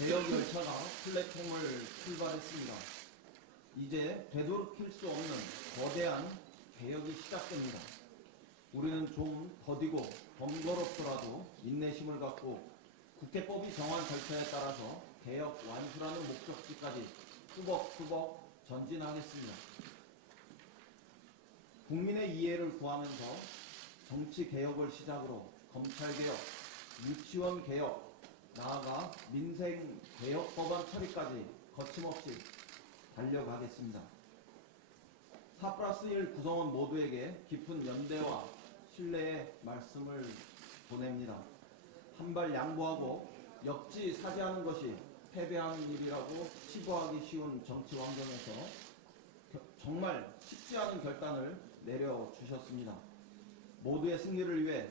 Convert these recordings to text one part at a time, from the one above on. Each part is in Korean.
개혁 열차가 플랫폼을 출발했습니다. 이제 되돌이킬 수 없는 거대한 개혁이 시작됩니다. 우리는 좀 더디고 번거롭더라도 인내심을 갖고 국회법이 정한 절차에 따라서 개혁 완수라는 목적지까지 뚜벅뚜벅 전진하겠습니다. 국민의 이해를 구하면서 정치개혁을 시작으로 검찰개혁, 유치원개혁, 나아가 민생개혁 법안 처리까지 거침없이 달려가겠습니다. 4+1 구성원 모두에게 깊은 연대와 신뢰의 말씀을 보냅니다. 한발 양보하고 역지사지하는 것이 패배하는 일이라고 치부하기 쉬운 정치 환경에서 정말 쉽지 않은 결단을 내려주셨습니다. 모두의 승리를 위해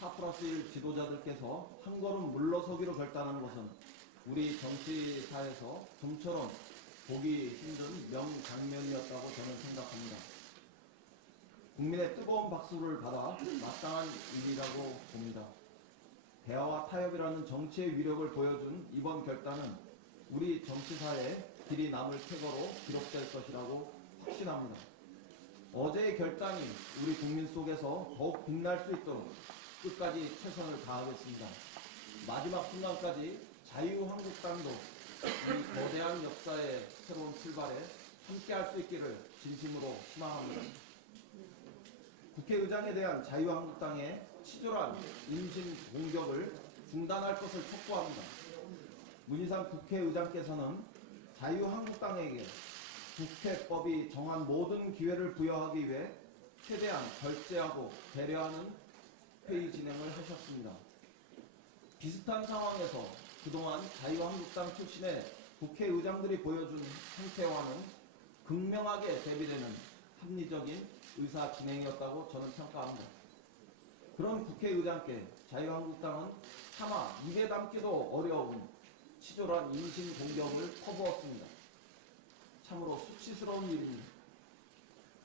4+1 지도자들께서 한 걸음 물러서기로 결단한 것은 우리 정치사에서 좀처럼 보기 힘든 명장면이었다고 저는 생각합니다. 국민의 뜨거운 박수를 받아 마땅한 일이라고 봅니다. 대화와 타협이라는 정치의 위력을 보여준 이번 결단은 우리 정치사에 길이 남을 쾌거로 기록될 것이라고 확신합니다. 어제의 결단이 우리 국민 속에서 더욱 빛날 수 있도록 끝까지 최선을 다하겠습니다. 마지막 순간까지 자유한국당도 이 거대한 역사의 새로운 출발에 함께할 수 있기를 진심으로 희망합니다. 국회의장에 대한 자유한국당의 치졸한 인신 공격을 중단할 것을 촉구합니다. 문희상 국회의장께서는 자유한국당에게 국회법이 정한 모든 기회를 부여하기 위해 최대한 절제하고 배려하는 회의 진행을 하셨습니다. 비슷한 상황에서 그동안 자유한국당 출신의 국회의장들이 보여준 행태와는 극명하게 대비되는 합리적인 의사 진행이었다고 저는 평가합니다. 그런 국회의장께 자유한국당은 차마 입에 담기도 어려운 치졸한 인신 공격을 퍼부었습니다. 참으로 수치스러운 일입니다.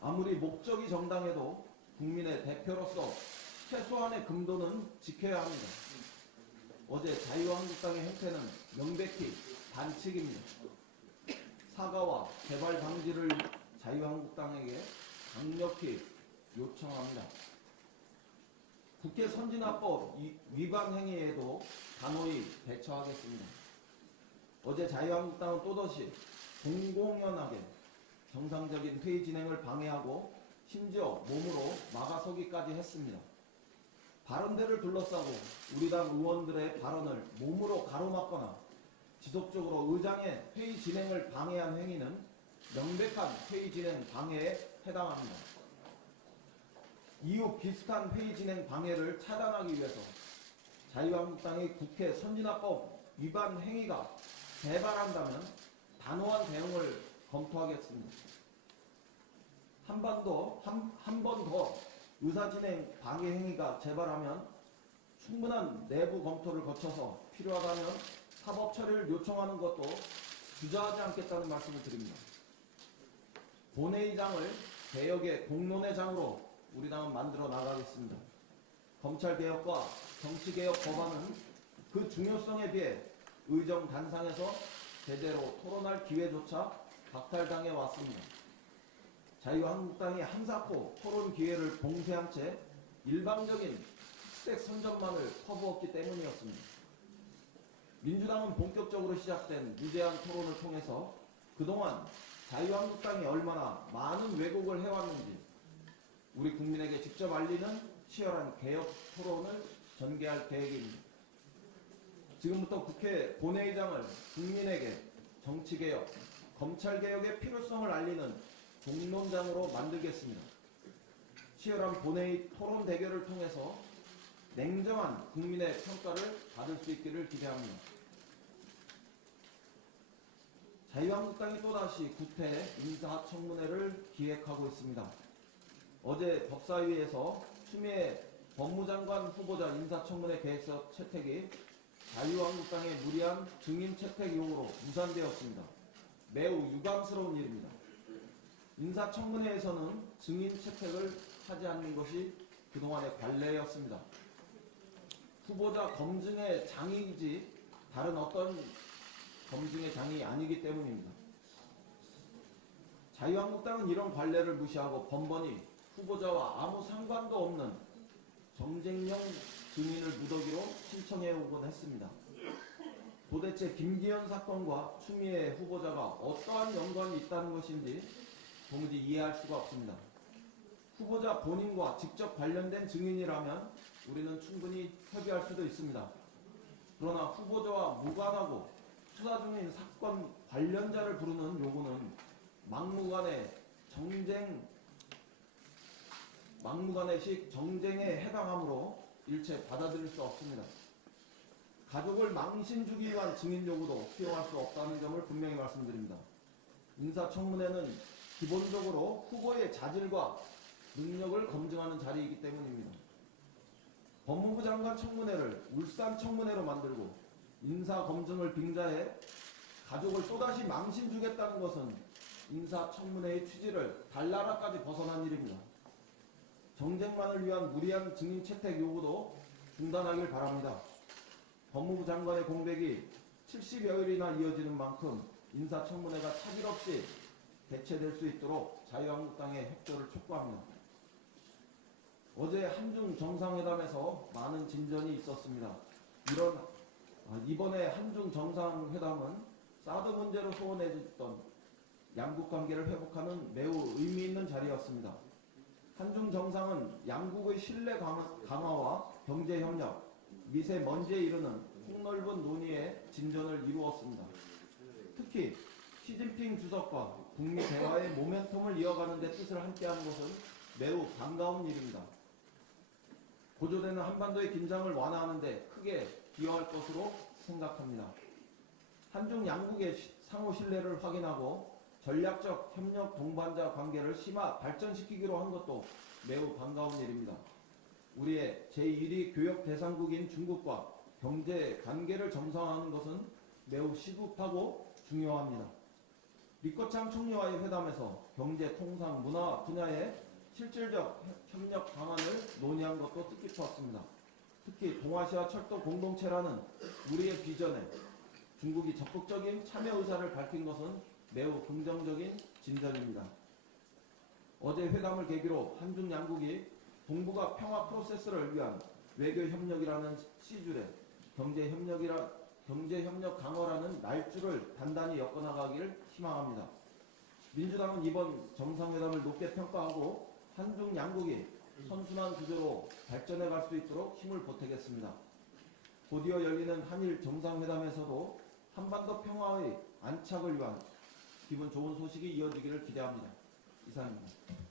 아무리 목적이 정당해도 국민의 대표로서 최소한의 금도는 지켜야 합니다. 어제 자유한국당의 행태는 명백히 반칙입니다. 사과와 재발 방지를 자유한국당에게 강력히 요청합니다. 국회 선진화법 위반 행위에도 단호히 대처하겠습니다. 어제 자유한국당은 또다시 공공연하게 정상적인 회의 진행을 방해하고 심지어 몸으로 막아서기까지 했습니다. 발언대를 둘러싸고 우리 당 의원들의 발언을 몸으로 가로막거나 지속적으로 의장의 회의 진행을 방해한 행위는 명백한 회의 진행 방해에 해당합니다. 이후 비슷한 회의 진행 방해를 차단하기 위해서 자유한국당의 국회 선진화법 위반 행위가 재발한다면 단호한 대응을 검토하겠습니다. 한 번 더 의사진행 방해 행위가 재발하면 충분한 내부 검토를 거쳐서 필요하다면 사법 처리를 요청하는 것도 주저하지 않겠다는 말씀을 드립니다. 본회의장을 개혁의 공론의 장으로 우리 당은 만들어 나가겠습니다. 검찰개혁과 정치개혁 법안은 그 중요성에 비해 의정 단상에서 제대로 토론할 기회조차 박탈당해 왔습니다. 자유한국당이 한사코 토론 기회를 봉쇄한 채 일방적인 특색 선전만을 퍼부었기 때문이었습니다. 민주당은 본격적으로 시작된 무제한 토론을 통해서 그동안 자유한국당이 얼마나 많은 왜곡을 해왔는지 우리 국민에게 직접 알리는 치열한 개혁 토론을 전개할 계획입니다. 지금부터 국회 본회의장을 국민에게 정치개혁, 검찰개혁의 필요성을 알리는 공론장으로 만들겠습니다. 치열한 본회의 토론 대결을 통해서 냉정한 국민의 평가를 받을 수 있기를 기대합니다. 자유한국당이 또다시 구태 인사청문회를 기획하고 있습니다. 어제 법사위에서 추미애 법무장관 후보자 인사청문회 계획서 채택이 자유한국당의 무리한 증인 채택 요구로 무산되었습니다. 매우 유감스러운 일입니다. 인사청문회에서는 증인 채택을 하지 않는 것이 그동안의 관례였습니다. 후보자 검증의 장이지 다른 어떤 검증의 장이 아니기 때문입니다. 자유한국당은 이런 관례를 무시하고 번번이 후보자와 아무 상관도 없는 정쟁용 증인을 무더기로 신청해 오곤 했습니다. 도대체 김기현 사건과 추미애 후보자가 어떠한 연관이 있다는 것인지 도무지 이해할 수가 없습니다. 후보자 본인과 직접 관련된 증인이라면 우리는 충분히 협의할 수도 있습니다. 그러나 후보자와 무관하고 수사 중인 사건 관련자를 부르는 요구는 막무가내식 정쟁에 해당하므로 일체 받아들일 수 없습니다. 가족을 망신 주기 위한 증인 요구도 수용할 수 없다는 점을 분명히 말씀드립니다. 인사청문회는 기본적으로 후보의 자질과 능력을 검증하는 자리이기 때문입니다. 법무부 장관 청문회를 울산 청문회로 만들고 인사검증을 빙자해 가족을 또다시 망신 주겠다는 것은 인사청문회의 취지를 달나라까지 벗어난 일입니다. 정쟁만을 위한 무리한 증인 채택 요구도 중단하길 바랍니다. 법무부 장관의 공백이 70여일이나 이어지는 만큼 인사청문회가 차질 없이 개최될 수 있도록 자유한국당의 협조를 촉구합니다. 어제 한중 정상회담에서 많은 진전이 있었습니다. 이번에 한중 정상회담은 사드 문제로 소원해졌던 양국 관계를 회복하는 매우 의미 있는 자리였습니다. 한중 정상은 양국의 신뢰 강화와 경제 협력, 미세먼지에 이르는 폭넓은 논의에 진전을 이루었습니다. 특히 시진핑 주석과 북미 대화의 모멘텀을 이어가는 데 뜻을 함께한 것은 매우 반가운 일입니다. 고조되는 한반도의 긴장을 완화하는 데 크게 기여할 것으로 생각합니다. 한중 양국의 상호 신뢰를 확인하고 전략적 협력 동반자 관계를 심화 발전시키기로 한 것도 매우 반가운 일입니다. 우리의 제1위 교역 대상국인 중국과 경제 관계를 정상화하는 것은 매우 시급하고 중요합니다. 리커창 총리와의 회담에서 경제, 통상, 문화 분야의 실질적 협력 방안을 논의한 것도 뜻깊었습니다. 특히 동아시아 철도 공동체라는 우리의 비전에 중국이 적극적인 참여 의사를 밝힌 것은 매우 긍정적인 진전입니다. 어제 회담을 계기로 한중 양국이 동북아 평화 프로세스를 위한 외교협력이라는 C줄에 경제협력 강화라는 날줄을 단단히 엮어나가길 희망합니다. 민주당은 이번 정상회담을 높게 평가하고 한중 양국이 선순환 구조로 발전해 갈 수 있도록 힘을 보태겠습니다. 곧이어 열리는 한일 정상회담에서도 한반도 평화의 안착을 위한 기분 좋은 소식이 이어지기를 기대합니다. 이상입니다.